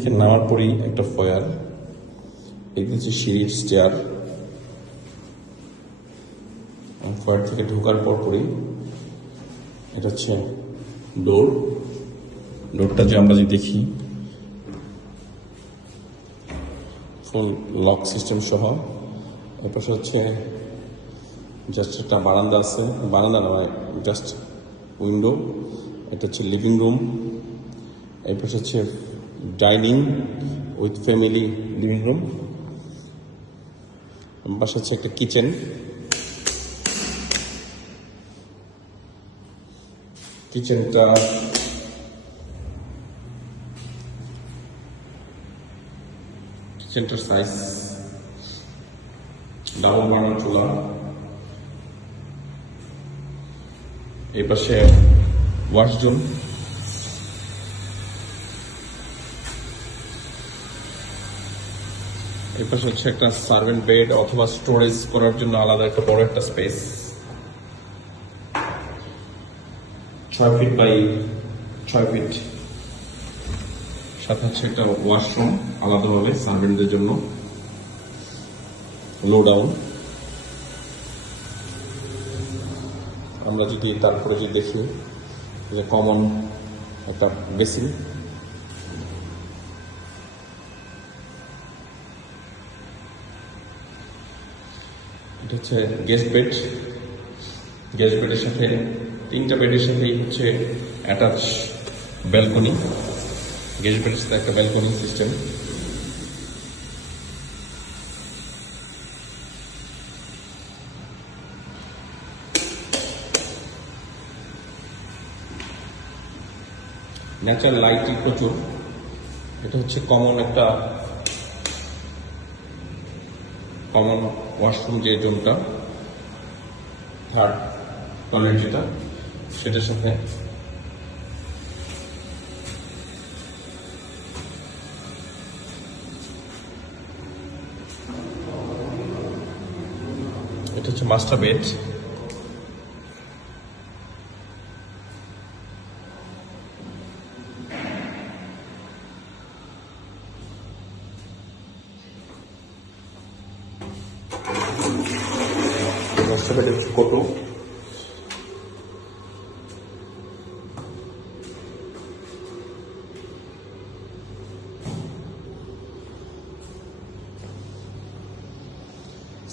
থেকে নামার পরই একটা ফয়ার, এই হচ্ছে সিঁড়ির স্টেয়ার। ফয়ার থেকে ঢোকার পরই এটা হচ্ছে ডোরটা যে আমরা যে দেখি ফুল লক সিস্টেম সহ। এরপর হচ্ছে জাস্ট একটা বারান্দা আছে, বারান্দা নয় জাস্ট উইন্ডো। এটা হচ্ছে লিভিং রুম। এরপর হচ্ছে dining with family living room. পাশে হচ্ছে একটা কিচেন। কিচেনটার সাইজ ডাবল বার্নার চুলা। এই পাশে ওয়াশরুম। এই পাশে হচ্ছে একটা সার্ভেন্ট বেড অথবা স্টোরেজ করার জন্য আলাদা একটা বড় একটা স্পেস, 6 ফিট বাই 6 ফিট। সাথে হচ্ছে একটা ওয়াশরুম আলাদাভাবে সার্ভেন্টদের জন্য, লো ডাউন। আমরা যদি তারপরে যদি দেখি যে কমন একটা বেসিন, এটা হচ্ছে গেস্ট বেডের সাথে 3টা বেডের সাথেই হচ্ছে অ্যাটাচ ব্যালকনি। গেস্ট বেডের সাথে একটা ব্যালকনি সিস্টেম। ন্যাচারাল লাইটিং প্রচুর। এটা হচ্ছে কমন ওয়াশরুম, যে রুমটা থার্ড টয়লেট যেটা, সেটার সাথে এটা হচ্ছে মাস্টার বেড। মাস্টার বেডের কত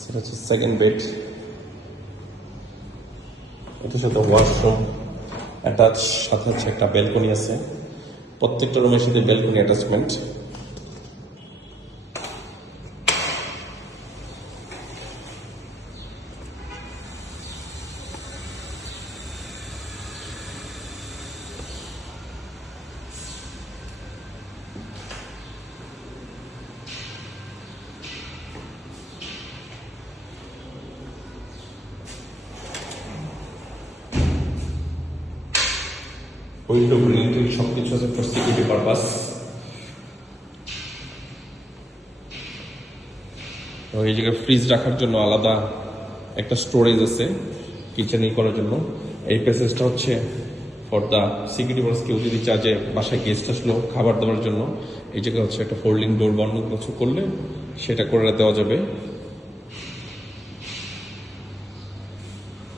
সেটা হচ্ছে সেকেন্ড বেড। এটার সাথে ওয়াশরুম অ্যাটাচ, সাথে হচ্ছে একটা ব্যালকনি আছে। প্রত্যেকটা রুমের সাথে ব্যালকনি অ্যাটাচমেন্ট। উইন্ডো গ্রিল সবকিছু আছে ফর সিকিউরিটি পারপাস। এই জায়গায় ফ্রিজ রাখার জন্য আলাদা একটা স্টোরেজ আছে কিচেনে করার জন্য। এই প্যাসেজটা হচ্ছে ফর দ্য সিকিউরিটি পারপাস। কেউ যদি চায় যে বাসায় গেস্ট আসলো খাবার দেওয়ার জন্য, এই জায়গায় হচ্ছে একটা ফোল্ডিং ডোর বন্ধ কিছু করলে সেটা করে দেওয়া যাবে।